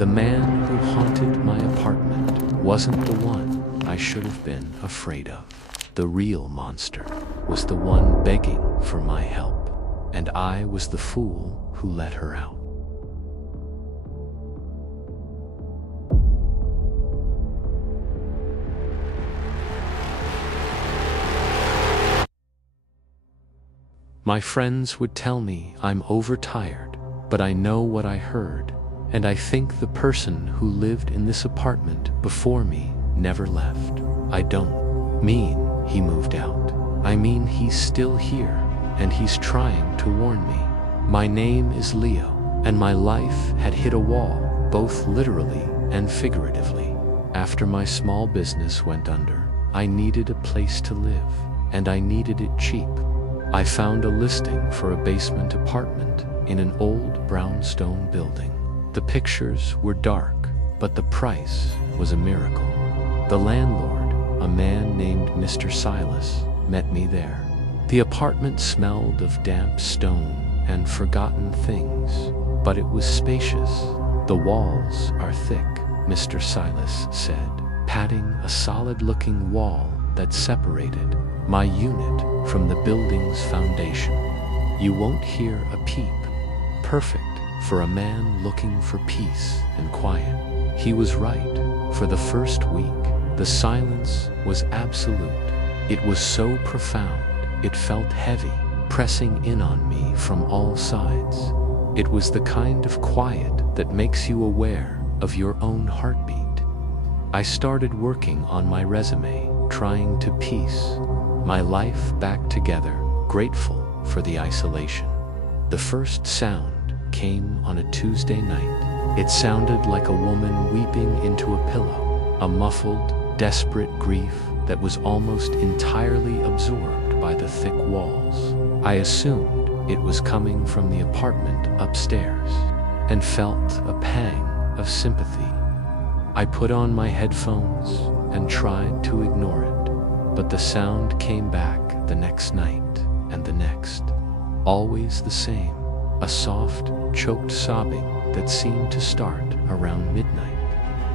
The man who haunted my apartment wasn't the one I should have been afraid of. The real monster was the one begging for my help, and I was the fool who let her out. My friends would tell me I'm overtired, but I know what I heard, and I think the person who lived in this apartment before me never left. I don't mean he moved out. I mean he's still here, and he's trying to warn me. My name is Leo, and my life had hit a wall, both literally and figuratively. After my small business went under, I needed a place to live, and I needed it cheap. I found a listing for a basement apartment in an old brownstone building. The pictures were dark, but the price was a miracle. The landlord, a man named Mr. Silas, met me there. The apartment smelled of damp stone and forgotten things, but it was spacious. The walls are thick, Mr. Silas said, patting a solid-looking wall that separated my unit from the building's foundation. You won't hear a peep. Perfect for a man looking for peace and quiet. He was right. For the first week, the silence was absolute. It was so profound, it felt heavy, pressing in on me from all sides. It was the kind of quiet that makes you aware of your own heartbeat. I started working on my resume, trying to piece my life back together, grateful for the isolation. The first sound came on a Tuesday night. It sounded like a woman weeping into a pillow, a muffled, desperate grief that was almost entirely absorbed by the thick walls. I assumed it was coming from the apartment upstairs and felt a pang of sympathy. I put on my headphones and tried to ignore it, but the sound came back the next night and the next. Always the same, a soft, choked sobbing that seemed to start around midnight.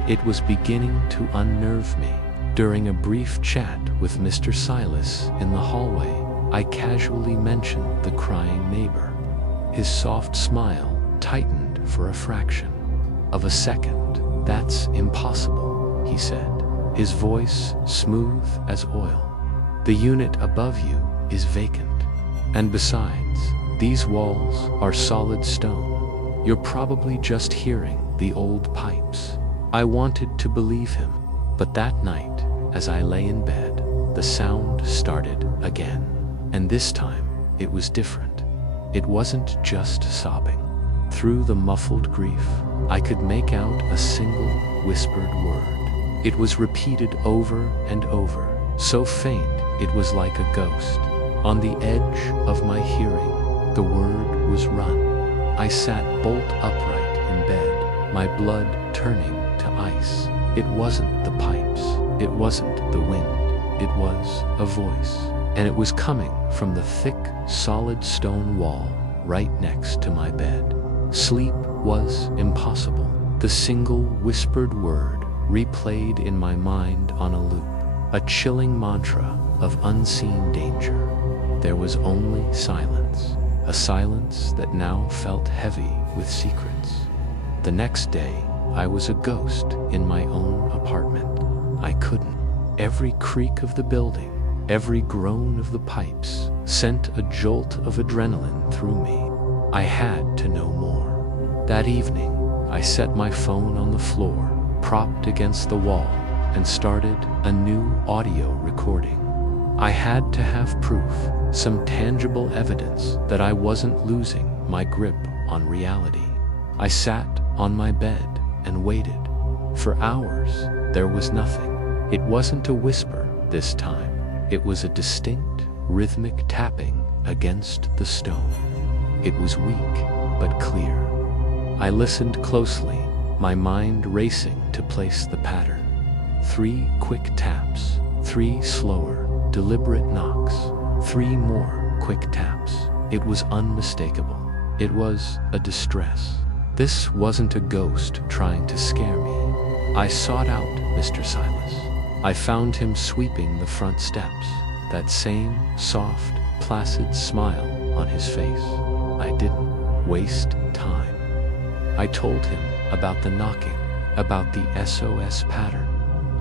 It was beginning to unnerve me. During a brief chat with Mr. Silas in the hallway, I casually mentioned the crying neighbor. His soft smile tightened for a fraction of a second. "That's impossible," he said, his voice smooth as oil. "The unit above you is vacant. And besides, these walls are solid stone. You're probably just hearing the old pipes." I wanted to believe him, but that night, as I lay in bed, the sound started again. And this time, it was different. It wasn't just sobbing. Through the muffled grief, I could make out a single whispered word. It was repeated over and over, so faint it was like a ghost. On the edge of my hearing, the word was run. I sat bolt upright in bed, my blood turning to ice. It wasn't the pipes, it wasn't the wind, it was a voice. And it was coming from the thick, solid stone wall right next to my bed. Sleep was impossible. The single whispered word replayed in my mind on a loop, a chilling mantra of unseen danger. There was only silence, a silence that now felt heavy with secrets. The next day, I was a ghost in my own apartment. I couldn't. Every creak of the building, every groan of the pipes sent a jolt of adrenaline through me. I had to know more. That evening, I set my phone on the floor, propped against the wall, and started a new audio recording. I had to have proof, some tangible evidence that I wasn't losing my grip on reality. I sat on my bed and waited. For hours, there was nothing. It wasn't a whisper this time. It was a distinct, rhythmic tapping against the stone. It was weak, but clear. I listened closely, my mind racing to place the pattern. 3 quick taps, 3 slower, deliberate knocks, 3 more quick taps. It was unmistakable. It was a distress. This wasn't a ghost trying to scare me. I sought out Mr. Silas. I found him sweeping the front steps, that same soft, placid smile on his face. I didn't waste time. I told him about the knocking, about the SOS pattern.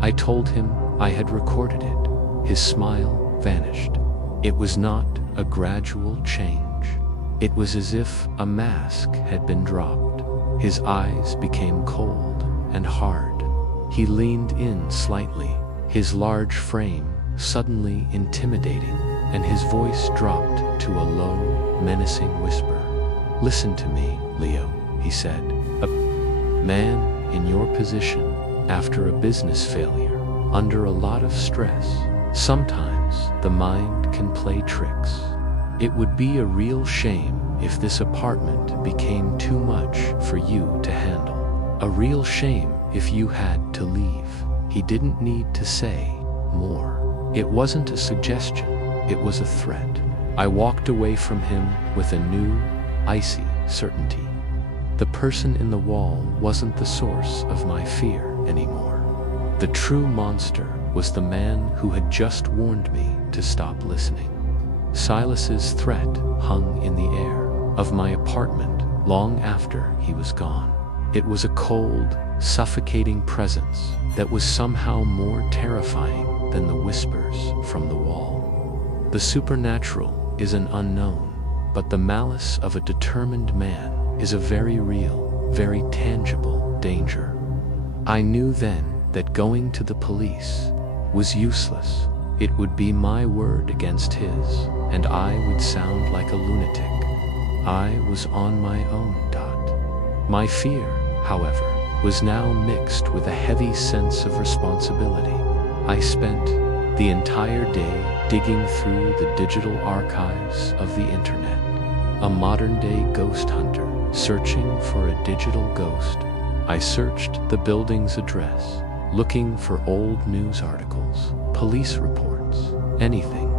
I told him I had recorded it. His smile vanished. It was not a gradual change. It was as if a mask had been dropped. His eyes became cold and hard. He leaned in slightly, his large frame suddenly intimidating, and his voice dropped to a low, menacing whisper. "Listen to me, Leo," he said. "A man in your position, after a business failure, under a lot of stress, sometimes the mind can play tricks. It would be a real shame if this apartment became too much for you to handle. A real shame if you had to leave." He didn't need to say more. It wasn't a suggestion, it was a threat. I walked away from him with a new, icy certainty. The person in the wall wasn't the source of my fear anymore. The true monster was the man who had just warned me to stop listening. Silas's threat hung in the air of my apartment long after he was gone. It was a cold, suffocating presence that was somehow more terrifying than the whispers from the wall. The supernatural is an unknown, but the malice of a determined man is a very real, very tangible danger. I knew then that going to the police was useless. It would be my word against his, and I would sound like a lunatic. I was on my own. My fear, however, was now mixed with a heavy sense of responsibility. I spent the entire day digging through the digital archives of the internet, a modern-day ghost hunter searching for a digital ghost. I searched the building's address, looking for old news articles, police reports, anything.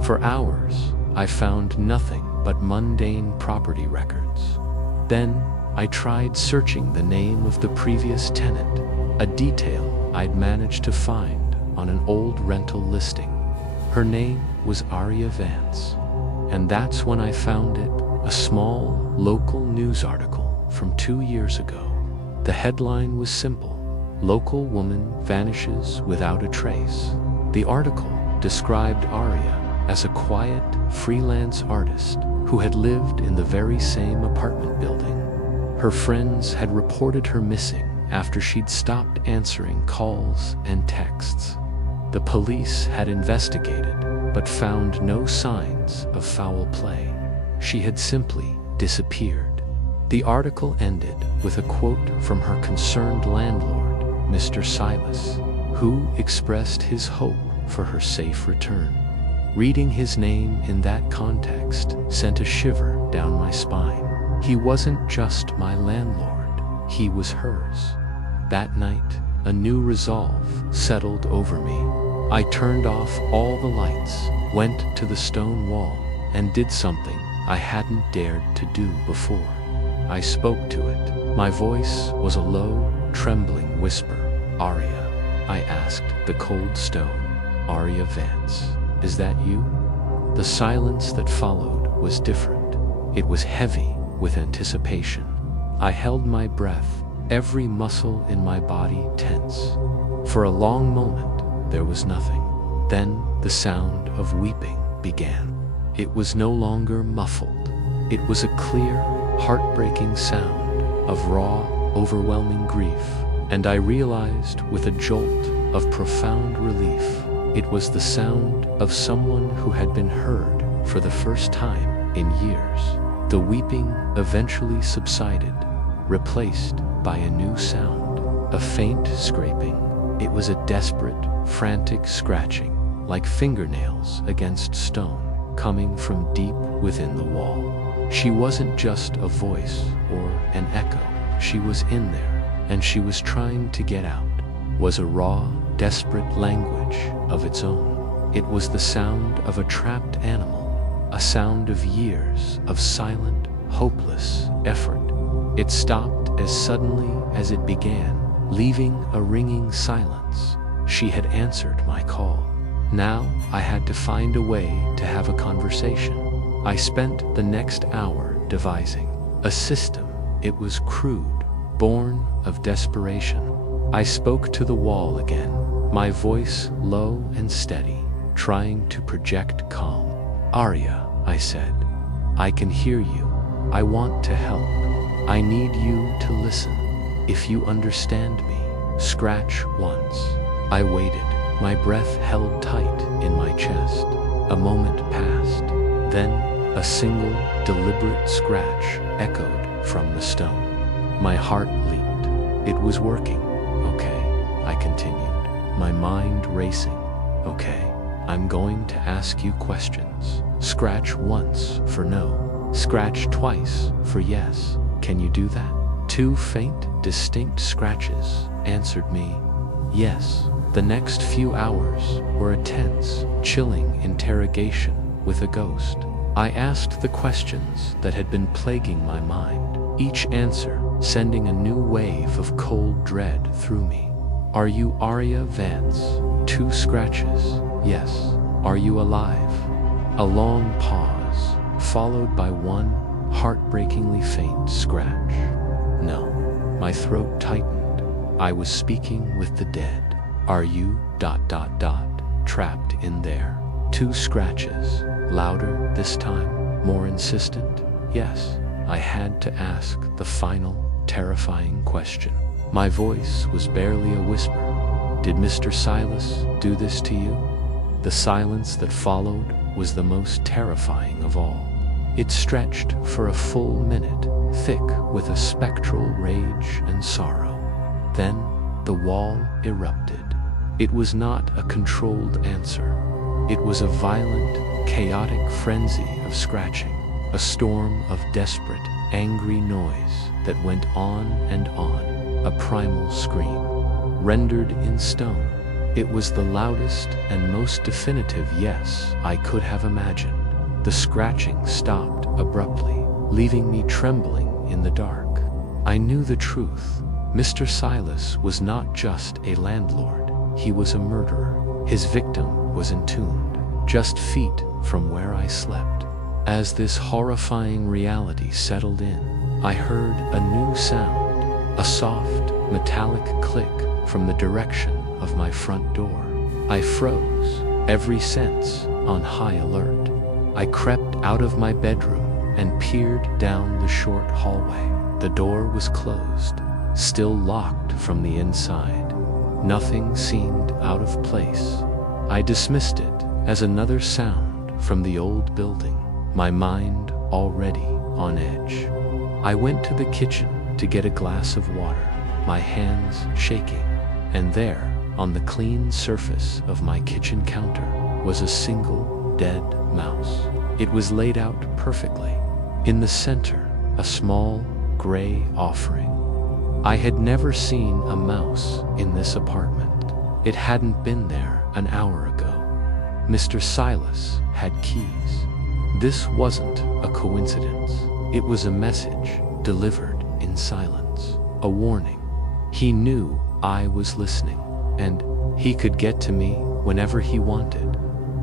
For hours, I found nothing but mundane property records. Then, I tried searching the name of the previous tenant, a detail I'd managed to find on an old rental listing. Her name was Aria Vance, and that's when I found it, a small, local news article from 2 years ago. The headline was simple: "Local woman vanishes without a trace." The article described Aria as a quiet, freelance artist who had lived in the very same apartment building. Her friends had reported her missing after she'd stopped answering calls and texts. The police had investigated, but found no signs of foul play. She had simply disappeared. The article ended with a quote from her concerned landlord, Mr. Silas, who expressed his hope for her safe return. Reading his name in that context sent a shiver down my spine. He wasn't just my landlord, he was hers. That night, a new resolve settled over me. I turned off all the lights, went to the stone wall, and did something I hadn't dared to do before. I spoke to it. My voice was a low, trembling whisper. "Aria," I asked the cold stone. "Aria Vance, is that you?" The silence that followed was different. It was heavy with anticipation. I held my breath, every muscle in my body tense. For a long moment, there was nothing. Then the sound of weeping began. It was no longer muffled. It was a clear, heartbreaking sound of raw, overwhelming grief, and I realized with a jolt of profound relief, it was the sound of someone who had been heard for the first time in years. The weeping eventually subsided, replaced by a new sound, a faint scraping. It was a desperate, frantic scratching, like fingernails against stone, coming from deep within the wall. She wasn't just a voice or an echo. She was in there, and she was trying to get out. Was a raw, desperate language of its own. It was the sound of a trapped animal, a sound of years of silent, hopeless effort. It stopped as suddenly as it began, leaving a ringing silence. She had answered my call. Now I had to find a way to have a conversation. I spent the next hour devising a system. It was crude, born of desperation. I spoke to the wall again, my voice low and steady, trying to project calm. "Arya," I said, "I can hear you. I want to help. I need you to listen. If you understand me, scratch once." I waited, my breath held tight in my chest. A moment passed. Then a single, deliberate scratch echoed from the stone. My heart leaped. It was working. "Okay," I continued, my mind racing. "Okay, I'm going to ask you questions. Scratch once for no. Scratch twice for yes. Can you do that?" 2 faint, distinct scratches answered me. Yes. The next few hours were a tense, chilling interrogation with a ghost. I asked the questions that had been plaguing my mind, each answer sending a new wave of cold dread through me. "Are you Arya Vance?" 2 scratches. "Yes." "Are you alive?" A long pause, followed by one heartbreakingly faint scratch. "No." My throat tightened. I was speaking with the dead. "Are you ... trapped in there?" 2 scratches, louder this time, more insistent. "Yes." I had to ask the final, terrifying question. My voice was barely a whisper. "Did Mr. Silas do this to you?" The silence that followed was the most terrifying of all. It stretched for a full minute, thick with a spectral rage and sorrow. Then the wall erupted. It was not a controlled answer. It was a violent, chaotic frenzy of scratching, a storm of desperate, angry noise that went on and on, a primal scream, rendered in stone. It was the loudest and most definitive yes I could have imagined. The scratching stopped abruptly, leaving me trembling in the dark. I knew the truth. Mr. Silas was not just a landlord. He was a murderer. His victim was entombed, just feet from where I slept. As this horrifying reality settled in, I heard a new sound, a soft, metallic click from the direction of my front door. I froze, every sense on high alert. I crept out of my bedroom and peered down the short hallway. The door was closed, still locked from the inside. Nothing seemed out of place. I dismissed it as another sound from the old building, my mind already on edge. I went to the kitchen to get a glass of water, my hands shaking, and there, on the clean surface of my kitchen counter, was a single dead mouse. It was laid out perfectly. In the center, a small, gray offering. I had never seen a mouse in this apartment. It hadn't been there an hour ago. Mr. Silas had keys. This wasn't a coincidence. It was a message delivered in silence, a warning. He knew I was listening, and he could get to me whenever he wanted.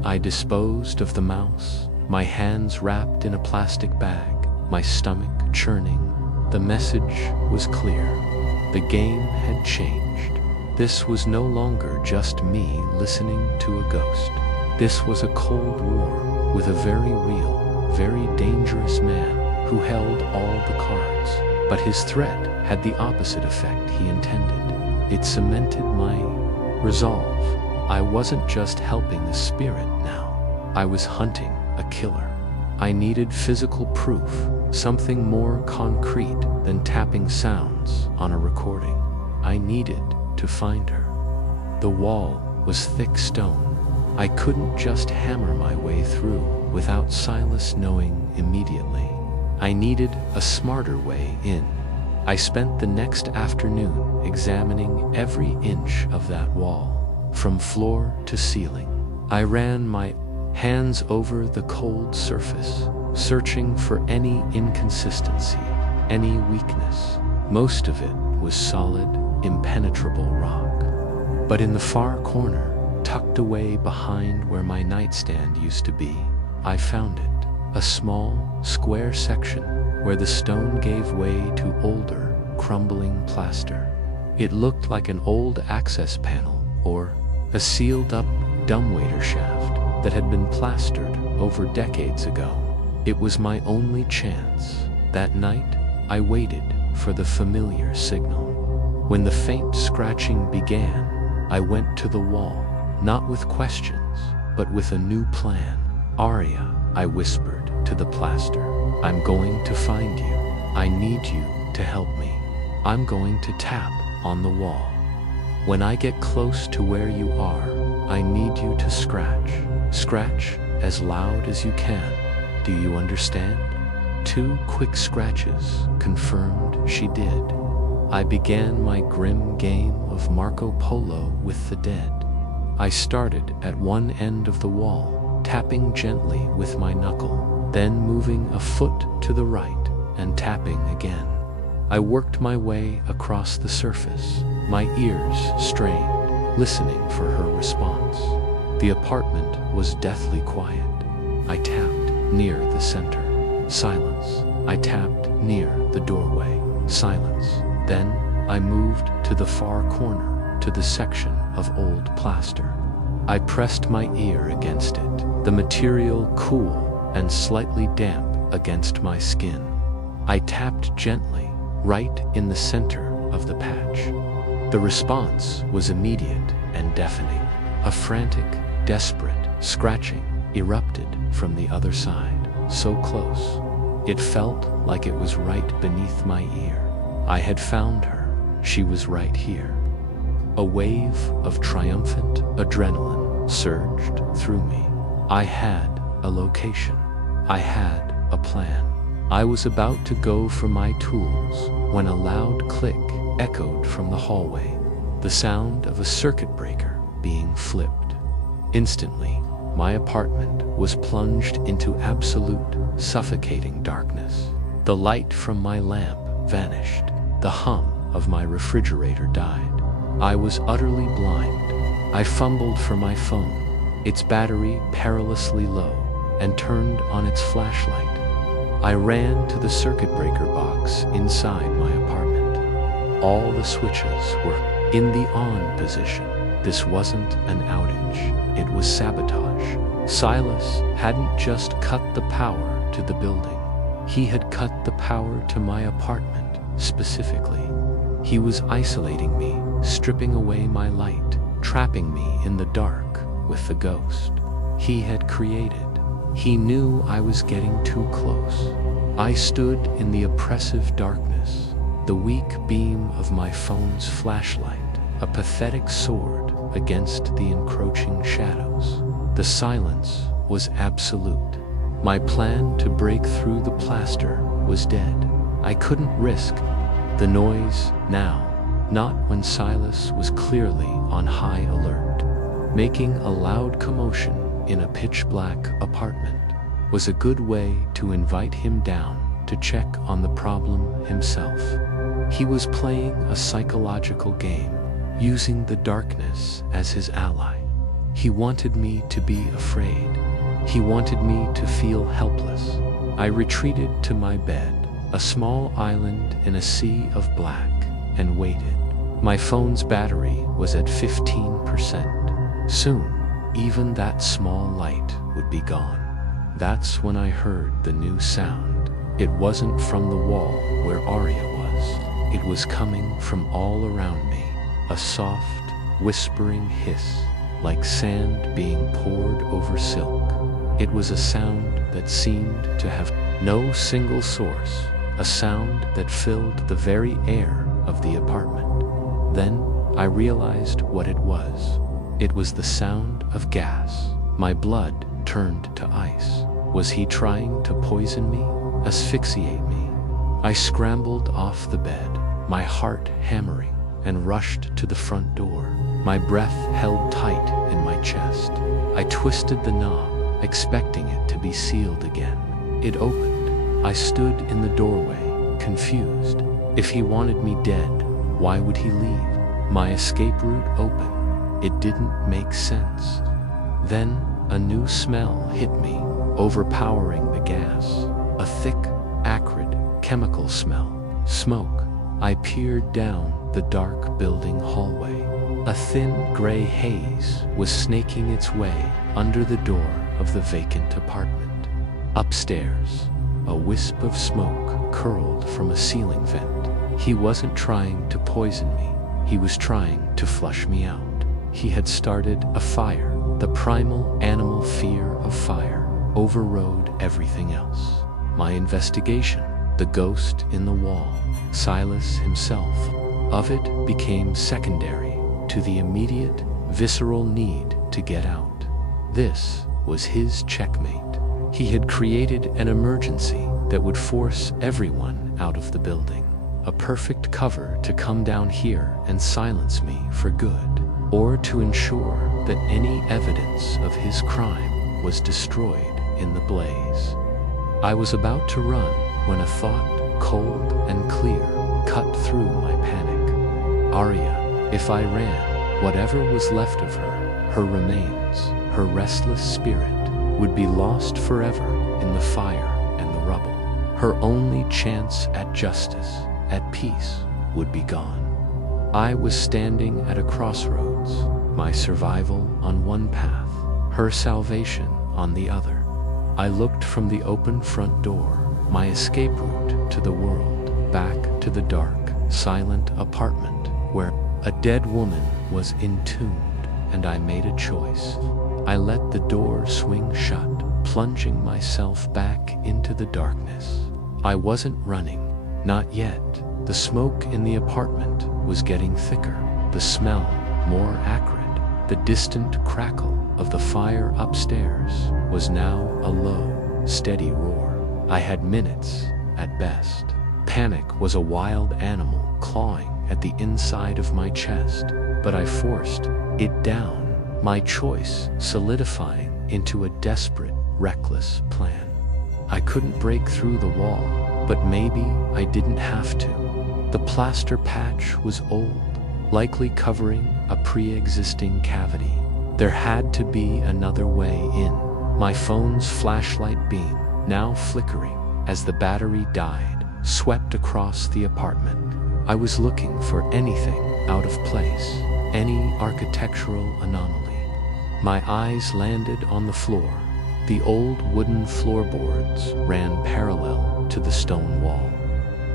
I disposed of the mouse, my hands wrapped in a plastic bag, my stomach churning. The message was clear. The game had changed. This was no longer just me listening to a ghost. This was a cold war with a very real, very dangerous man who held all the cards. But his threat had the opposite effect he intended. It cemented my resolve. I wasn't just helping the spirit now. I was hunting a killer. I needed physical proof, something more concrete than tapping sounds on a recording. I needed to find her. The wall was thick stone. I couldn't just hammer my way through without Silas knowing immediately. I needed a smarter way in. I spent the next afternoon examining every inch of that wall, from floor to ceiling. I ran my hands over the cold surface, searching for any inconsistency, any weakness. Most of it was solid, impenetrable rock. But in the far corner, tucked away behind where my nightstand used to be, I found it. A small, square section where the stone gave way to older, crumbling plaster. It looked like an old access panel or a sealed-up dumbwaiter shaft that had been plastered over decades ago. It was my only chance. That night, I waited for the familiar signal. When the faint scratching began, I went to the wall, not with questions, but with a new plan. "Aria," I whispered to the plaster, "I'm going to find you. I need you to help me. I'm going to tap on the wall. When I get close to where you are, I need you to scratch. Scratch as loud as you can. Do you understand?" 2 quick scratches confirmed she did. I began my grim game of Marco Polo with the dead. I started at one end of the wall, tapping gently with my knuckle, then moving a foot to the right and tapping again. I worked my way across the surface, my ears strained, listening for her response. The apartment was deathly quiet. I tapped near the center. Silence. I tapped near the doorway. Silence. Then I moved to the far corner, to the section of old plaster. I pressed my ear against it, the material cool and slightly damp against my skin. I tapped gently, right in the center of the patch. The response was immediate and deafening. A frantic, desperate scratching erupted from the other side, so close. It felt like it was right beneath my ear. I had found her. She was right here. A wave of triumphant adrenaline surged through me. I had a location. I had a plan. I was about to go for my tools when a loud click echoed from the hallway, the sound of a circuit breaker being flipped. Instantly, my apartment was plunged into absolute, suffocating darkness. The light from my lamp vanished. The hum of my refrigerator died. I was utterly blind. I fumbled for my phone, its battery perilously low, and turned on its flashlight. I ran to the circuit breaker box inside my apartment. All the switches were in the on position. This wasn't an outage, it was sabotage. Silas hadn't just cut the power to the building. He had cut the power to my apartment, specifically. He was isolating me, stripping away my light, trapping me in the dark with the ghost he had created. He knew I was getting too close. I stood in the oppressive darkness, the weak beam of my phone's flashlight, a pathetic sword against the encroaching shadows. The silence was absolute. My plan to break through the plaster was dead. I couldn't risk the noise now, not when Silas was clearly on high alert. Making a loud commotion in a pitch-black apartment was a good way to invite him down to check on the problem himself. He was playing a psychological game, using the darkness as his ally. He wanted me to be afraid. He wanted me to feel helpless. I retreated to my bed, a small island in a sea of black, and waited. My phone's battery was at 15%. Soon, even that small light would be gone. That's when I heard the new sound. It wasn't from the wall where Aria was. It was coming from all around me. A soft, whispering hiss, like sand being poured over silk. It was a sound that seemed to have no single source, a sound that filled the very air of the apartment. Then I realized what it was. It was the sound of gas. My blood turned to ice. Was he trying to poison me, asphyxiate me? I scrambled off the bed, my heart hammering, and rushed to the front door. My breath held tight in my chest. I twisted the knob, expecting it to be sealed again. It opened. I stood in the doorway, confused. If he wanted me dead, why would he leave my escape route open? It didn't make sense. Then a new smell hit me, overpowering the gas. A thick, acrid, chemical smell. Smoke. I peered down the dark building hallway. A thin gray haze was snaking its way under the door of the vacant apartment. Upstairs, a wisp of smoke curled from a ceiling vent. He wasn't trying to poison me. He was trying to flush me out. He had started a fire. The primal animal fear of fire overrode everything else. My investigation, the ghost in the wall, Silas himself, of it became secondary to the immediate, visceral need to get out. This was his checkmate. He had created an emergency that would force everyone out of the building. A perfect cover to come down here and silence me for good, or to ensure that any evidence of his crime was destroyed in the blaze. I was about to run when a thought, cold and clear, cut through my panic. Arya. If I ran, whatever was left of her, her remains, her restless spirit, would be lost forever in the fire and the rubble. Her only chance at justice, at peace, would be gone. I was standing at a crossroads, my survival on one path, her salvation on the other. I looked from the open front door, my escape route to the world, back to the dark, silent apartment where a dead woman was entombed, and I made a choice. I let the door swing shut, plunging myself back into the darkness. I wasn't running, not yet. The smoke in the apartment was getting thicker, the smell more acrid. The distant crackle of the fire upstairs was now a low, steady roar. I had minutes, at best. Panic was a wild animal clawing at the inside of my chest, but I forced it down, my choice solidifying into a desperate, reckless plan. I couldn't break through the wall, but maybe I didn't have to. The plaster patch was old, likely covering a pre-existing cavity. There had to be another way in. My phone's flashlight beam, now flickering as the battery died, swept across the apartment. I was looking for anything out of place, any architectural anomaly. My eyes landed on the floor. The old wooden floorboards ran parallel to the stone wall.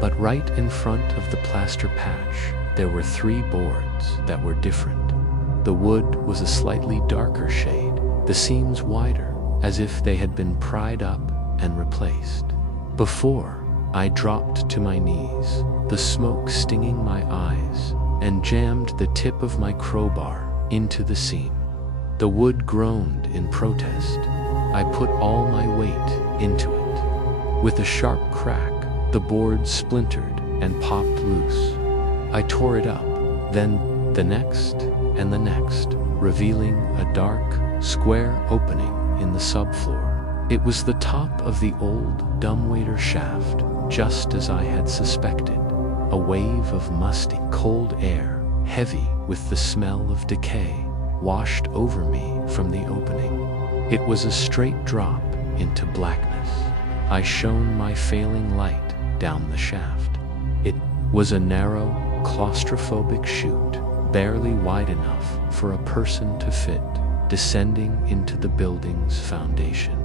But right in front of the plaster patch, there were 3 boards that were different. The wood was a slightly darker shade, the seams wider, as if they had been pried up and replaced. Before I dropped to my knees, the smoke stinging my eyes, and jammed the tip of my crowbar into the seam. The wood groaned in protest. I put all my weight into it. With a sharp crack, the board splintered and popped loose. I tore it up, then the next and the next, revealing a dark, square opening in the subfloor. It was the top of the old dumbwaiter shaft, just as I had suspected. A wave of musty, cold air, heavy with the smell of decay, washed over me from the opening. It was a straight drop into blackness. I shone my failing light down the shaft. It was a narrow, claustrophobic chute, barely wide enough for a person to fit, descending into the building's foundation.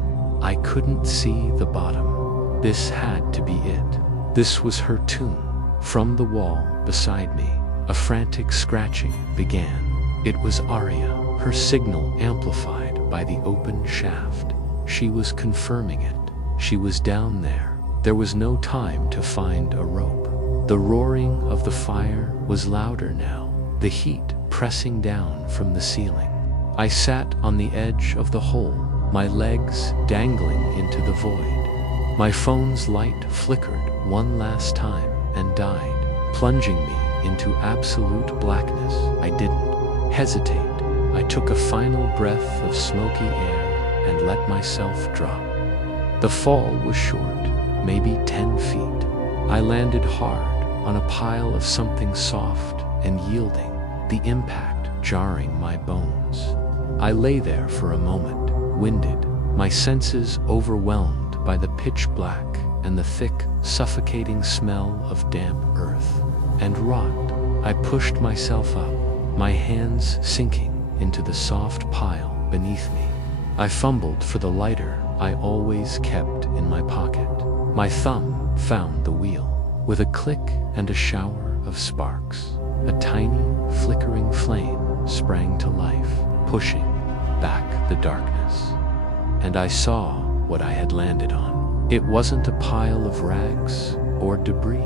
I couldn't see the bottom. This had to be it. This was her tomb. From the wall beside me, a frantic scratching began. It was Arya, her signal amplified by the open shaft. She was confirming it. She was down there. There was no time to find a rope. The roaring of the fire was louder now, the heat pressing down from the ceiling. I sat on the edge of the hole, my legs dangling into the void. My phone's light flickered one last time and died, plunging me into absolute blackness. I didn't hesitate. I took a final breath of smoky air and let myself drop. The fall was short, maybe 10 feet. I landed hard on a pile of something soft and yielding, the impact jarring my bones. I lay there for a moment, winded, my senses overwhelmed by the pitch black and the thick, suffocating smell of damp earth. And rocked, I pushed myself up, my hands sinking into the soft pile beneath me. I fumbled for the lighter I always kept in my pocket. My thumb found the wheel. With a click and a shower of sparks, a tiny, flickering flame sprang to life, pushing back the darkness. And I saw what I had landed on. It wasn't a pile of rags or debris.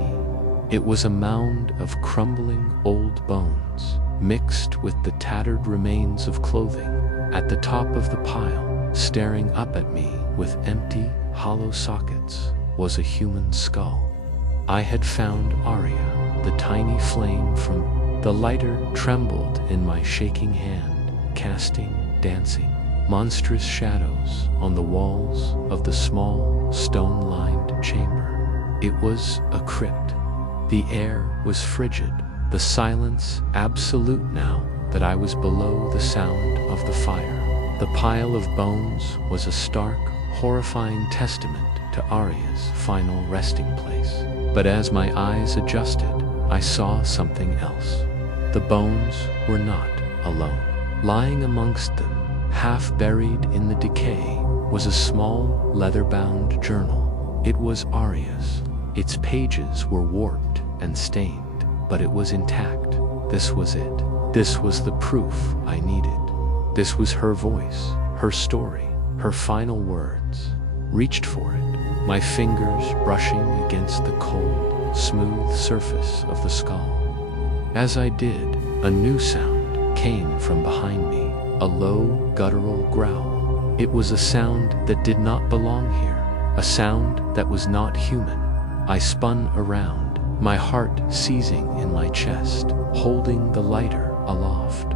It was a mound of crumbling old bones, mixed with the tattered remains of clothing. At the top of the pile, staring up at me with empty, hollow sockets, was a human skull. I had found Aria, the tiny flame from the lighter trembled in my shaking hand, casting, dancing, monstrous shadows on the walls of the small, stone-lined chamber. It was a crypt. The air was frigid, the silence absolute now that I was below the sound of the fire. The pile of bones was a stark, horrifying testament to Aria's final resting place. But as my eyes adjusted, I saw something else. The bones were not alone. Lying amongst them, half buried in the decay, was a small, leather-bound journal. It was Aria's. Its pages were warped and stained, but it was intact. This was it. This was the proof I needed. This was her voice, her story, her final words. Reached for it, my fingers brushing against the cold, smooth surface of the skull. As I did, a new sound came from behind me, a low, guttural growl. It was a sound that did not belong here, a sound that was not human. I spun around, my heart seizing in my chest, holding the lighter aloft.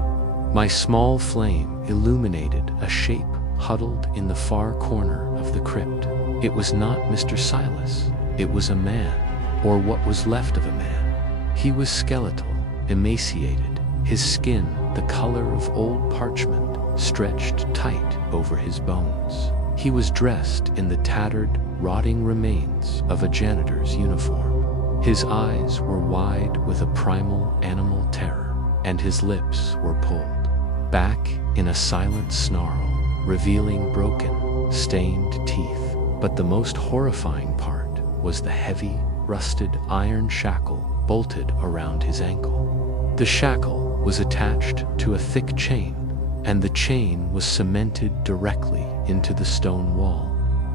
My small flame illuminated a shape huddled in the far corner of the crypt. It was not Mr. Silas. It was a man, or what was left of a man. He was skeletal, emaciated, his skin the color of old parchment, stretched tight over his bones. He was dressed in the tattered, rotting remains of a janitor's uniform. His eyes were wide with a primal animal terror, and his lips were pulled back in a silent snarl, revealing broken, stained teeth. But the most horrifying part was the heavy, rusted iron shackle bolted around his ankle. The shackle was attached to a thick chain, and the chain was cemented directly into the stone wall.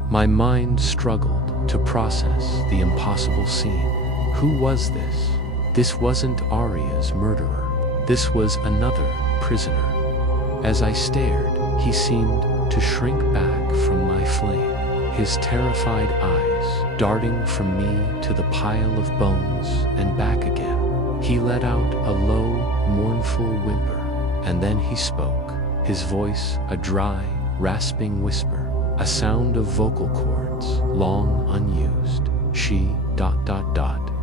My mind struggled to process the impossible scene. Who was this? This wasn't Aria's murderer. This was another prisoner. As I stared, he seemed to shrink back from my flame, his terrified eyes darting from me to the pile of bones and back again. He let out a low, mournful whimper, and then he spoke, his voice a dry, rasping whisper, a sound of vocal cords long unused. She ...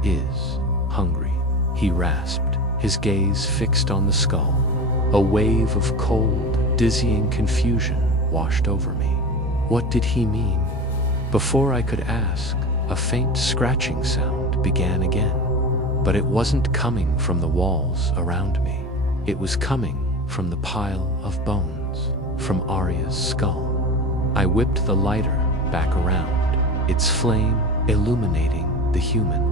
is hungry, he rasped, his gaze fixed on the skull. A wave of cold, dizzying confusion washed over me. What did he mean? Before I could ask, a faint scratching sound began again. But it wasn't coming from the walls around me. It was coming from the pile of bones, from Aria's skull. I whipped the lighter back around, its flame illuminating the human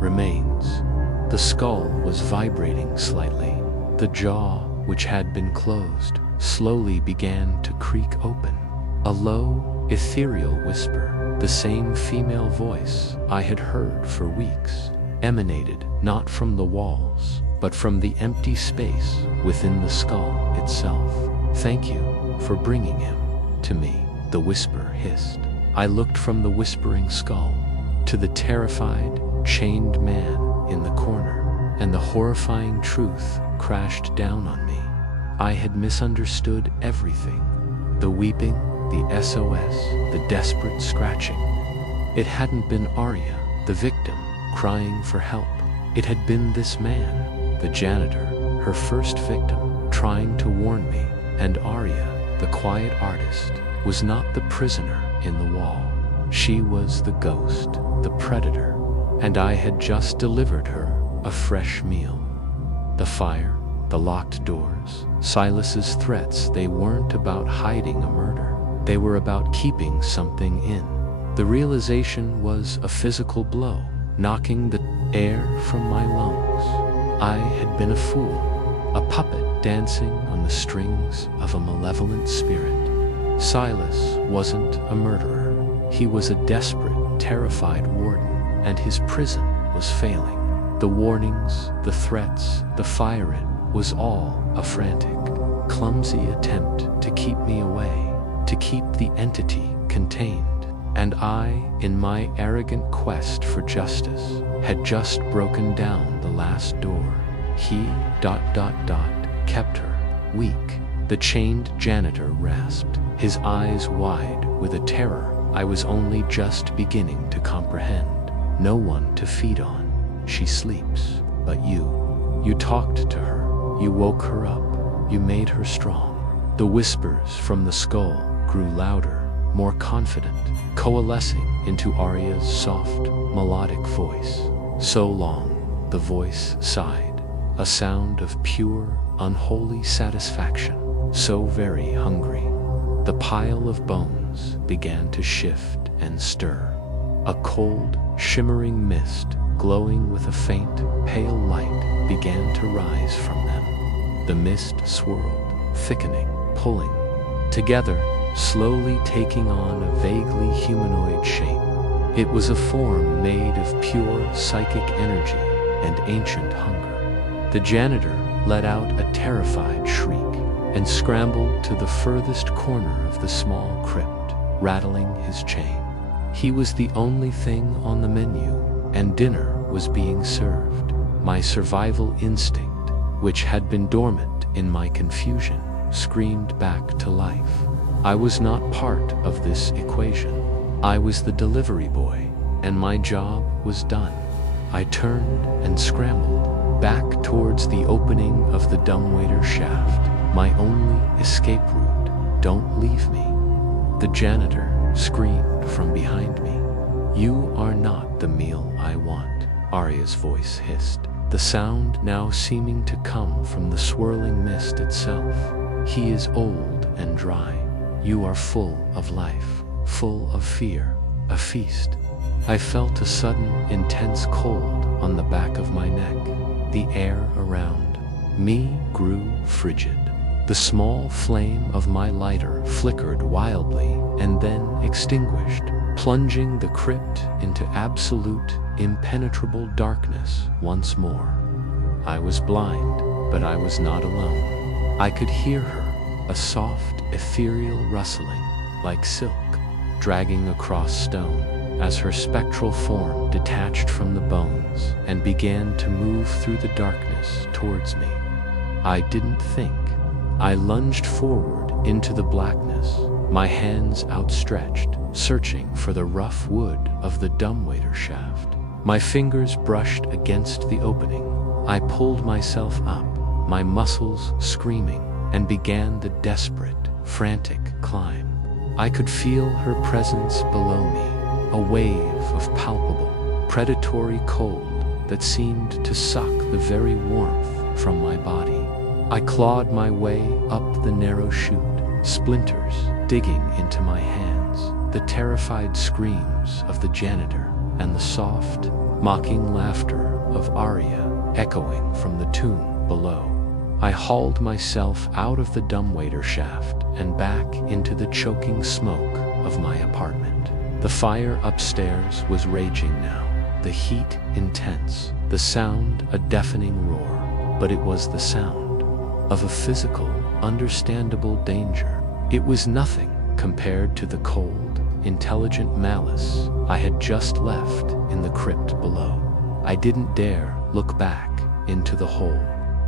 remains. The skull was vibrating slightly. The jaw, which had been closed, slowly began to creak open. A low, ethereal whisper, the same female voice I had heard for weeks, emanated not from the walls, but from the empty space within the skull itself. "Thank you for bringing him to me," the whisper hissed. I looked from the whispering skull to the terrified, chained man in the corner, and the horrifying truth crashed down on me. I had misunderstood everything. The weeping, the SOS, the desperate scratching. It hadn't been Aria, the victim. crying for help. It had been this man, the janitor, her first victim, trying to warn me, and Arya, the quiet artist, was not the prisoner in the wall. She was the ghost, the predator, and I had just delivered her a fresh meal. The fire, the locked doors, Silas's threats, they weren't about hiding a murder. They were about keeping something in. The realization was a physical blow, knocking the air from my lungs. I had been a fool, a puppet dancing on the strings of a malevolent spirit. Silas wasn't a murderer. He was a desperate, terrified warden, and his prison was failing. The warnings, the threats, the firing was all a frantic, clumsy attempt to keep me away, to keep the entity contained. And I, in my arrogant quest for justice, had just broken down the last door. He, kept her, weak. The chained janitor rasped, his eyes wide with a terror I was only just beginning to comprehend. No one to feed on. She sleeps, but you talked to her, you woke her up, you made her strong. The whispers from the skull grew louder, more confident, coalescing into Arya's soft, melodic voice. So long, the voice sighed, a sound of pure, unholy satisfaction, so very hungry. The pile of bones began to shift and stir. A cold, shimmering mist, glowing with a faint, pale light, began to rise from them. The mist swirled, thickening, pulling. Together, slowly taking on a vaguely humanoid shape. It was a form made of pure psychic energy and ancient hunger. The janitor let out a terrified shriek and scrambled to the furthest corner of the small crypt, rattling his chain. He was the only thing on the menu, and dinner was being served. My survival instinct, which had been dormant in my confusion, screamed back to life. I was not part of this equation. I was the delivery boy, and my job was done. I turned and scrambled back towards the opening of the dumbwaiter shaft, my only escape route. Don't leave me. The janitor screamed from behind me. You are not the meal I want, Arya's voice hissed, the sound now seeming to come from the swirling mist itself. He is old and dry. You are full of life, full of fear, a feast. I felt a sudden, intense cold on the back of my neck. The air around me grew frigid. The small flame of my lighter flickered wildly and then extinguished, plunging the crypt into absolute, impenetrable darkness once more. I was blind, but I was not alone. I could hear her, a soft, ethereal rustling, like silk, dragging across stone, as her spectral form detached from the bones and began to move through the darkness towards me. I didn't think. I lunged forward into the blackness, my hands outstretched, searching for the rough wood of the dumbwaiter shaft. My fingers brushed against the opening. I pulled myself up, my muscles screaming, and began the desperate, frantic climb. I could feel her presence below me, a wave of palpable, predatory cold that seemed to suck the very warmth from my body. I clawed my way up the narrow chute, splinters digging into my hands, the terrified screams of the janitor and the soft, mocking laughter of Arya echoing from the tomb below. I hauled myself out of the dumbwaiter shaft and back into the choking smoke of my apartment. The fire upstairs was raging now, the heat intense, the sound a deafening roar, but it was the sound of a physical, understandable danger. It was nothing compared to the cold, intelligent malice I had just left in the crypt below. I didn't dare look back into the hole.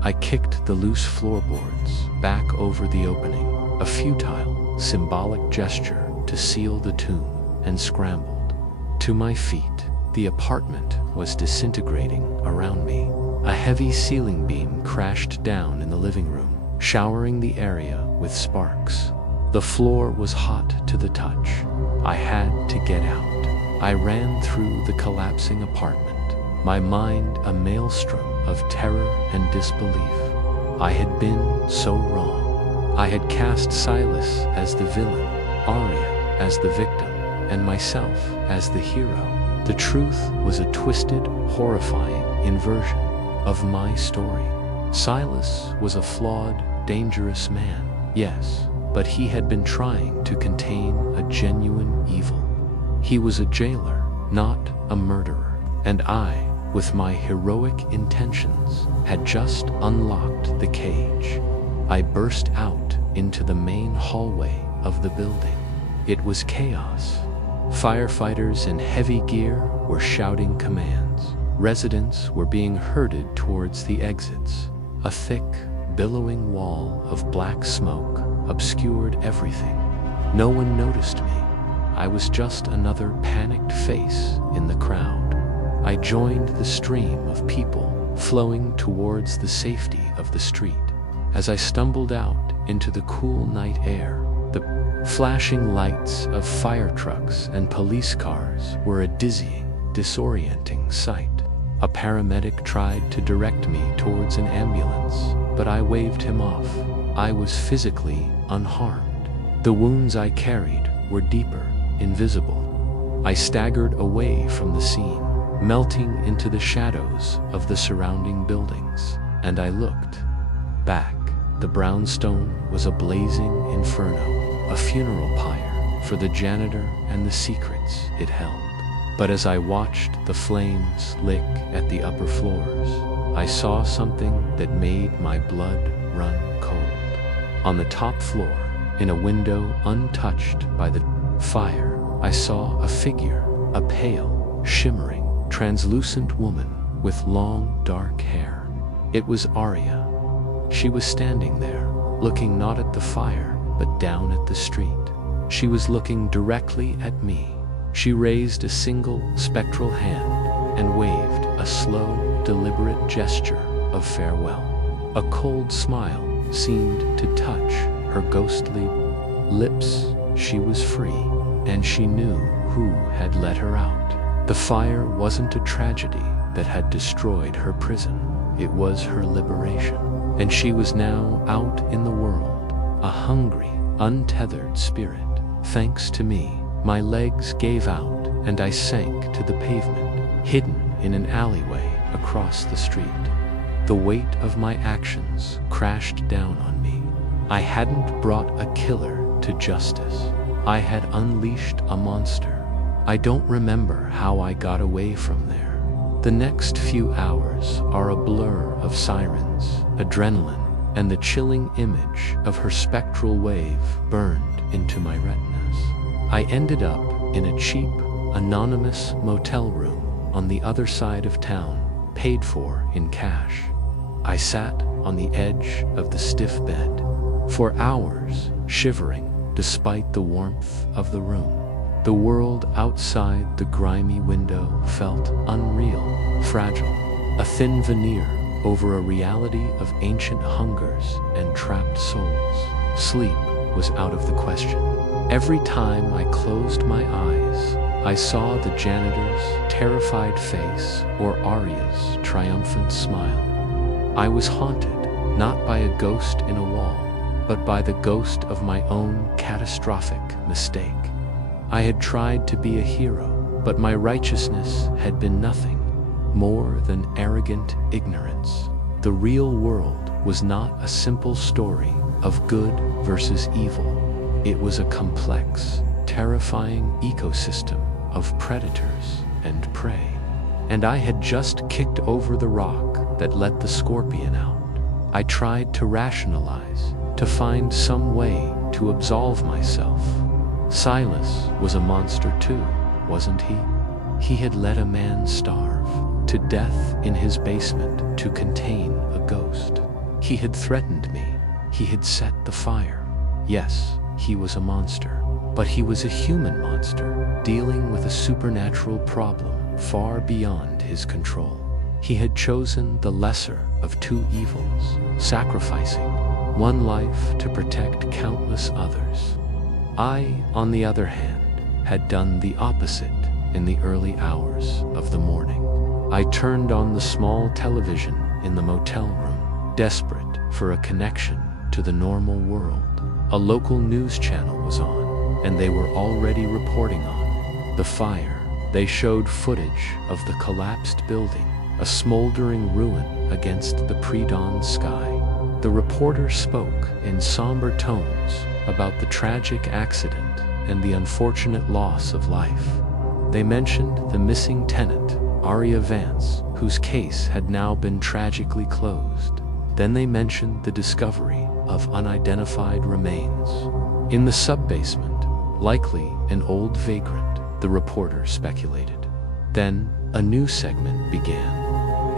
I kicked the loose floorboards back over the opening, a futile, symbolic gesture to seal the tomb, and scrambled. To my feet, the apartment was disintegrating around me. A heavy ceiling beam crashed down in the living room, showering the area with sparks. The floor was hot to the touch. I had to get out. I ran through the collapsing apartment, my mind a maelstrom of terror and disbelief. I had been so wrong. I had cast Silas as the villain, Arya as the victim, and myself as the hero. The truth was a twisted, horrifying inversion of my story. Silas was a flawed, dangerous man, yes, but he had been trying to contain a genuine evil. He was a jailer, not a murderer, and I, with my heroic intentions, had just unlocked the cage. I burst out into the main hallway of the building. It was chaos. Firefighters in heavy gear were shouting commands. Residents were being herded towards the exits. A thick, billowing wall of black smoke obscured everything. No one noticed me. I was just another panicked face in the crowd. I joined the stream of people flowing towards the safety of the street. As I stumbled out into the cool night air, the flashing lights of fire trucks and police cars were a dizzying, disorienting sight. A paramedic tried to direct me towards an ambulance, but I waved him off. I was physically unharmed. The wounds I carried were deeper, invisible. I staggered away from the scene, melting into the shadows of the surrounding buildings, and I looked back. The brownstone was a blazing inferno, a funeral pyre for the janitor and the secrets it held. But as I watched the flames lick at the upper floors, I saw something that made my blood run cold. On the top floor, in a window untouched by the fire, I saw a figure, a pale, shimmering, translucent woman with long, dark hair. It was Arya. She was standing there, looking not at the fire, but down at the street. She was looking directly at me. She raised a single spectral hand and waved a slow, deliberate gesture of farewell. A cold smile seemed to touch her ghostly lips. She was free, and she knew who had let her out. The fire wasn't a tragedy that had destroyed her prison. It was her liberation. And she was now out in the world, a hungry, untethered spirit. Thanks to me, my legs gave out and I sank to the pavement, hidden in an alleyway across the street. The weight of my actions crashed down on me. I hadn't brought a killer to justice. I had unleashed a monster. I don't remember how I got away from there. The next few hours are a blur of sirens, adrenaline, and the chilling image of her spectral wave burned into my retinas. I ended up in a cheap, anonymous motel room on the other side of town, paid for in cash. I sat on the edge of the stiff bed for hours, shivering despite the warmth of the room. The world outside the grimy window felt unreal, fragile, a thin veneer over a reality of ancient hungers and trapped souls. Sleep was out of the question. Every time I closed my eyes, I saw the janitor's terrified face or Arya's triumphant smile. I was haunted, not by a ghost in a wall, but by the ghost of my own catastrophic mistake. I had tried to be a hero, but my righteousness had been nothing more than arrogant ignorance. The real world was not a simple story of good versus evil. It was a complex, terrifying ecosystem of predators and prey. And I had just kicked over the rock that let the scorpion out. I tried to rationalize, to find some way to absolve myself. Silas was a monster too, wasn't he? He had let a man starve to death in his basement to contain a ghost. He had threatened me. He had set the fire. Yes, he was a monster, but he was a human monster, dealing with a supernatural problem far beyond his control. He had chosen the lesser of two evils, sacrificing one life to protect countless others. I, on the other hand, had done the opposite in the early hours of the morning. I turned on the small television in the motel room, desperate for a connection to the normal world. A local news channel was on, and they were already reporting on the fire. They showed footage of the collapsed building, a smoldering ruin against the pre-dawn sky. The reporter spoke in somber tones about the tragic accident and the unfortunate loss of life. They mentioned the missing tenant, Aria Vance, whose case had now been tragically closed. Then they mentioned the discovery of unidentified remains in the sub-basement, likely an old vagrant, the reporter speculated. Then a new segment began.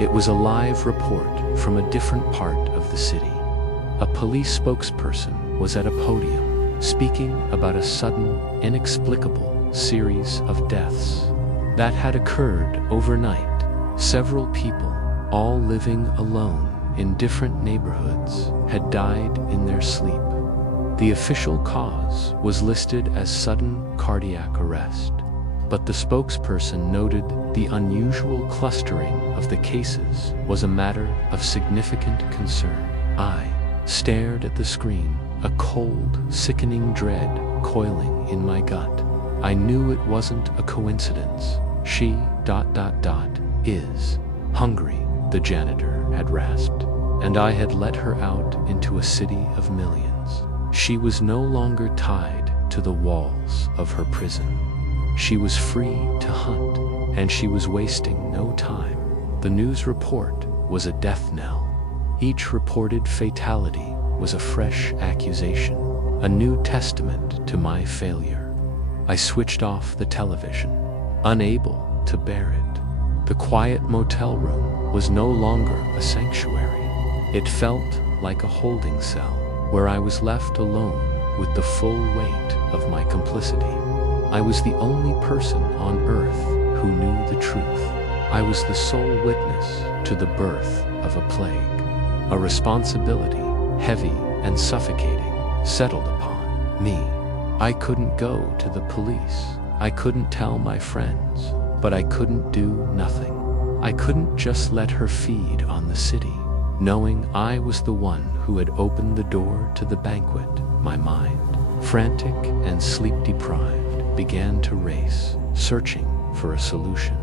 It was a live report from a different part of the city. A police spokesperson was at a podium, speaking about a sudden, inexplicable series of deaths that had occurred overnight. Several people, all living alone in different neighborhoods, had died in their sleep. The official cause was listed as sudden cardiac arrest, but the spokesperson noted the unusual clustering of the cases was a matter of significant concern. I stared at the screen, a cold, sickening dread coiling in my gut. I knew it wasn't a coincidence. She is hungry, the janitor had rasped, and I had let her out into a city of millions. She was no longer tied to the walls of her prison. She was free to hunt, and she was wasting no time. The news report was a death knell. Each reported fatality was a fresh accusation, a new testament to my failure. I switched off the television, unable to bear it. The quiet motel room was no longer a sanctuary. It felt like a holding cell, where I was left alone with the full weight of my complicity. I was the only person on earth who knew the truth. I was the sole witness to the birth of a plague. A responsibility, heavy and suffocating, settled upon me. I couldn't go to the police. I couldn't tell my friends, but I couldn't do nothing. I couldn't just let her feed on the city, knowing I was the one who had opened the door to the banquet. My mind, frantic and sleep-deprived, began to race, searching for a solution.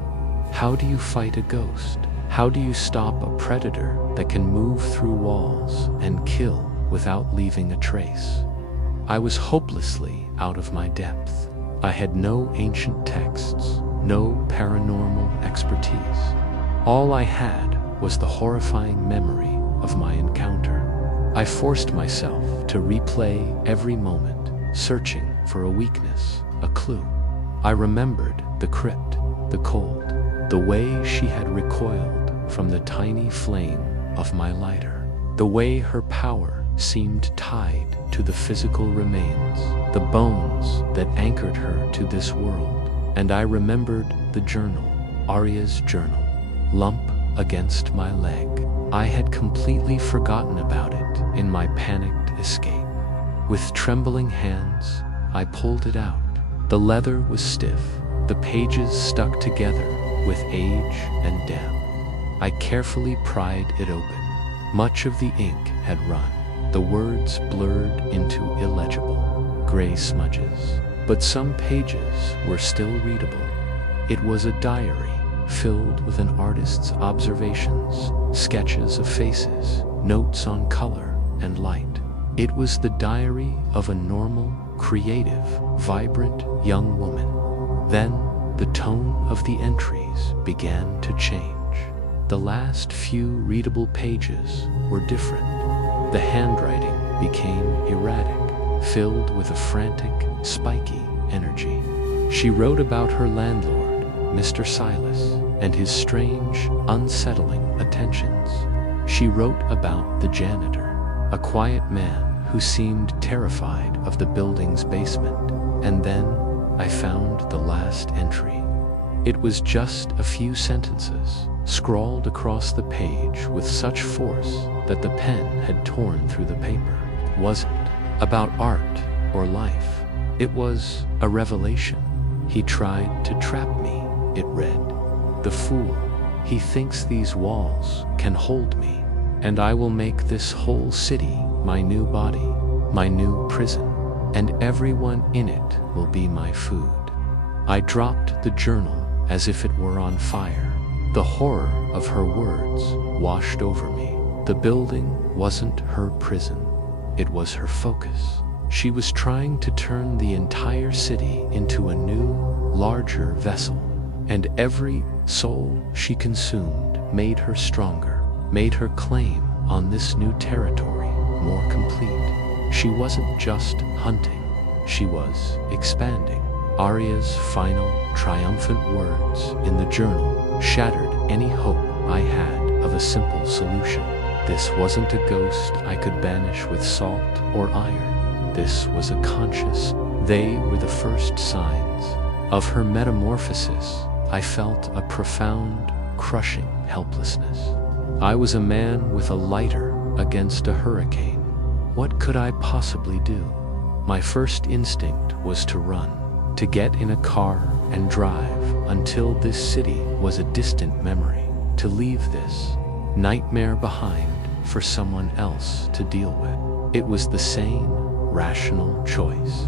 How do you fight a ghost? How do you stop a predator that can move through walls and kill without leaving a trace? I was hopelessly out of my depth. I had no ancient texts, no paranormal expertise. All I had was the horrifying memory of my encounter. I forced myself to replay every moment, searching for a weakness, a clue. I remembered the crypt, the cold, the way she had recoiled from the tiny flame of my lighter, the way her power seemed tied to the physical remains, the bones that anchored her to this world. And I remembered the journal, Aria's journal, lump against my leg. I had completely forgotten about it in my panicked escape. With trembling hands, I pulled it out. The leather was stiff, the pages stuck together with age and damp. I carefully pried it open. Much of the ink had run, the words blurred into illegible, gray smudges. But some pages were still readable. It was a diary filled with an artist's observations, sketches of faces, notes on color and light. It was the diary of a normal, creative, vibrant young woman. Then the tone of the entries began to change. The last few readable pages were different. The handwriting became erratic, filled with a frantic, spiky energy. She wrote about her landlord, Mr. Silas, and his strange, unsettling attentions. She wrote about the janitor, a quiet man who seemed terrified of the building's basement. And then I found the last entry. It was just a few sentences, scrawled across the page with such force that the pen had torn through the paper. It wasn't about art or life. It was a revelation. He tried to trap me, it read. The fool. He thinks these walls can hold me, and I will make this whole city my new body, my new prison, and everyone in it will be my food. I dropped the journal as if it were on fire. The horror of her words washed over me. The building wasn't her prison. It was her focus. She was trying to turn the entire city into a new, larger vessel, and every soul she consumed made her stronger, made her claim on this new territory more complete. She wasn't just hunting, she was expanding. Arya's final, triumphant words in the journal shattered any hope I had of a simple solution. This wasn't a ghost I could banish with salt or iron. This was a conscious. They were the first signs of her metamorphosis. I felt a profound, crushing helplessness. I was a man with a lighter against a hurricane. What could I possibly do? My first instinct was to run, to get in a car and drive until this city was a distant memory, to leave this nightmare behind for someone else to deal with. It was the sane, rational choice.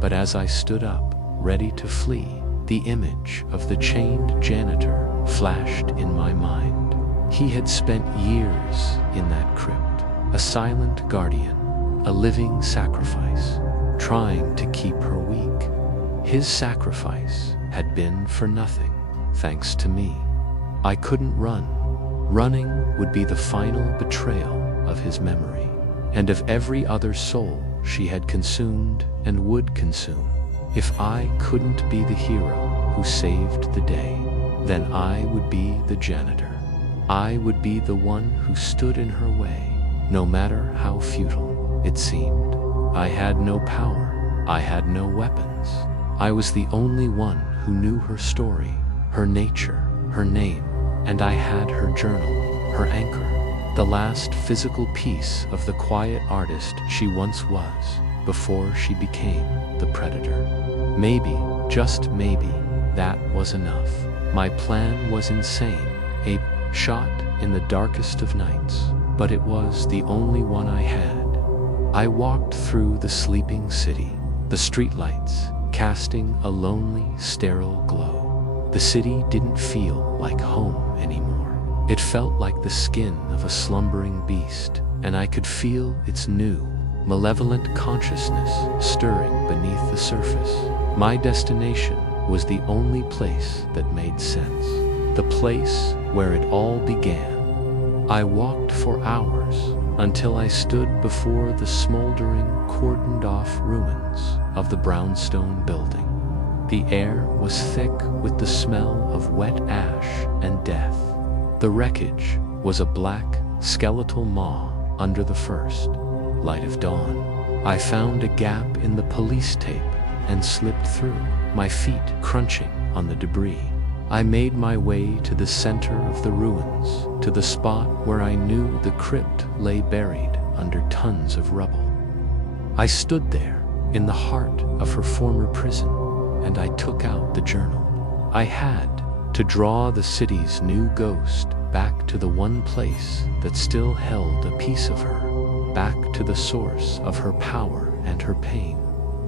But as I stood up, ready to flee, the image of the chained janitor flashed in my mind. He had spent years in that crypt, a silent guardian, a living sacrifice, trying to keep her weak. His sacrifice had been for nothing, thanks to me. I couldn't run. Running would be the final betrayal of his memory, and of every other soul she had consumed and would consume. If I couldn't be the hero who saved the day, then I would be the janitor. I would be the one who stood in her way, no matter how futile it seemed. I had no power. I had no weapons. I was the only one who knew her story, her nature, her name, and I had her journal, her anchor, the last physical piece of the quiet artist she once was before she became the predator. Maybe, just maybe, that was enough. My plan was insane, a shot in the darkest of nights, but it was the only one I had. I walked through the sleeping city, the streetlights casting a lonely, sterile glow. The city didn't feel like home anymore. It felt like the skin of a slumbering beast, and I could feel its new, malevolent consciousness stirring beneath the surface. My destination was the only place that made sense, the place where it all began. I walked for hours until I stood before the smoldering, cordoned-off ruins of the brownstone building. The air was thick with the smell of wet ash and death. The wreckage was a black, skeletal maw under the first light of dawn. I found a gap in the police tape and slipped through, my feet crunching on the debris. I made my way to the center of the ruins, to the spot where I knew the crypt lay buried under tons of rubble. I stood there, in the heart of her former prison, and I took out the journal. I had to draw the city's new ghost back to the one place that still held a piece of her, back to the source of her power and her pain.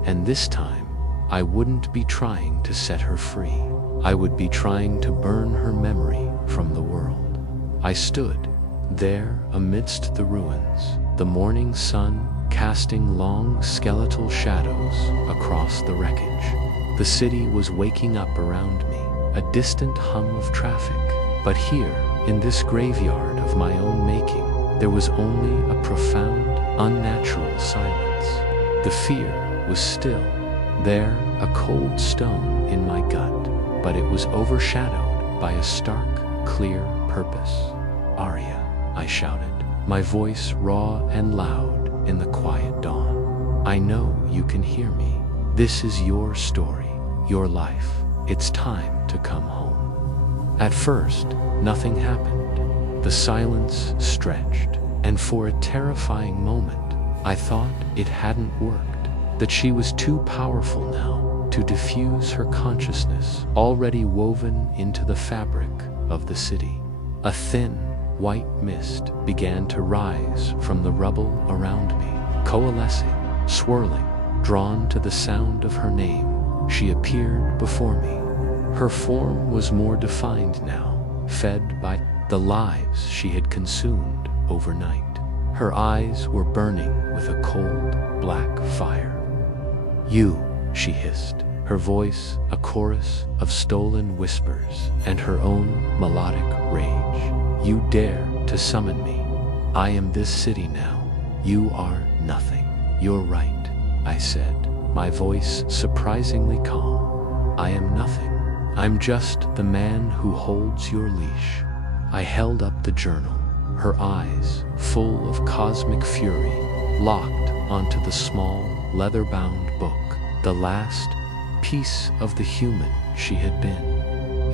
And this time, I wouldn't be trying to set her free. I would be trying to burn her memory from the world. I stood there amidst the ruins, the morning sun casting long skeletal shadows across the wreckage. The city was waking up around me, a distant hum of traffic. But here, in this graveyard of my own making, there was only a profound, unnatural silence. The fear was still there, a cold stone in my gut, but it was overshadowed by a stark, clear purpose. "Arya," I shouted, my voice raw and loud in the quiet dawn. "I know you can hear me. This is your story, your life. it's time to come home. At first, nothing happened. The silence stretched, and for a terrifying moment, I thought it hadn't worked, that she was too powerful now to diffuse her consciousness already woven into the fabric of the city. A thin, white mist began to rise from the rubble around me, coalescing, swirling, drawn to the sound of her name. She appeared before me. Her form was more defined now, fed by the lives she had consumed overnight. Her eyes were burning with a cold, black fire. "You," she hissed, her voice a chorus of stolen whispers and her own melodic rage. "You dare to summon me. I am this city now. You are nothing." "You're right," I said, my voice surprisingly calm. "I am nothing. I'm just the man who holds your leash." I held up the journal, her eyes, full of cosmic fury, locked onto the small, leather-bound book, the last piece of the human she had been.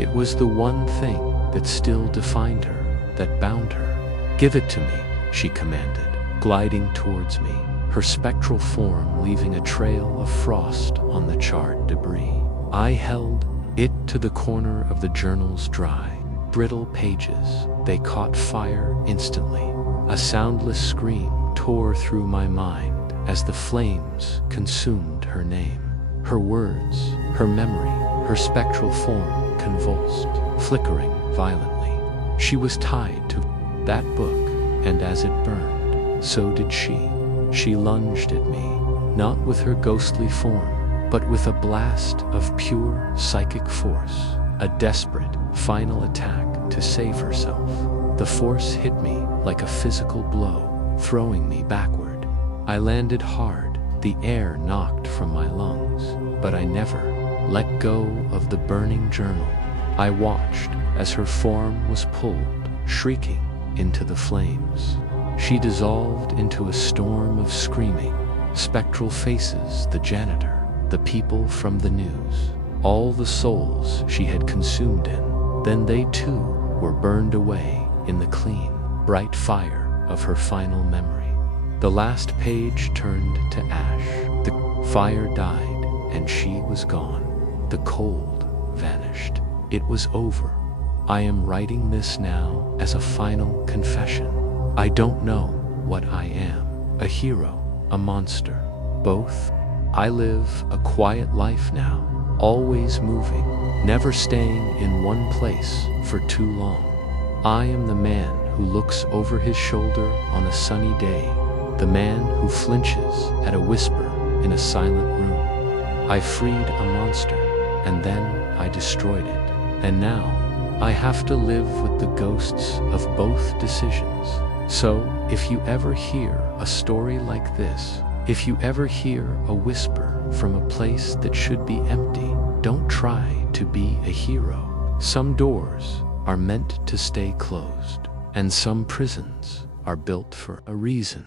It was the one thing that still defined her, that bound her. "Give it to me," she commanded, gliding towards me, her spectral form leaving a trail of frost on the charred debris. I held it to the corner of the journal's dry, brittle pages. They caught fire instantly. A soundless scream tore through my mind as the flames consumed her name. Her words, her memory, her spectral form convulsed, flickering violently. She was tied to that book, and as it burned, so did she. She lunged at me, not with her ghostly form, but with a blast of pure psychic force, a desperate, final attack to save herself. The force hit me like a physical blow, throwing me backward. I landed hard, the air knocked from my lungs, but I never let go of the burning journal. I watched as her form was pulled, shrieking, into the flames. She dissolved into a storm of screaming, spectral faces, the janitor, the people from the news, all the souls she had consumed in. Then they too were burned away in the clean, bright fire of her final memory. The last page turned to ash. The fire died, and she was gone. The cold vanished. It was over. I am writing this now as a final confession. I don't know what I am, a hero, a monster, both. I live a quiet life now, always moving, never staying in one place for too long. I am the man who looks over his shoulder on a sunny day, the man who flinches at a whisper in a silent room. I freed a monster, and then I destroyed it, and now I have to live with the ghosts of both decisions. So, if you ever hear a story like this, if you ever hear a whisper from a place that should be empty, don't try to be a hero. Some doors are meant to stay closed, and some prisons are built for a reason.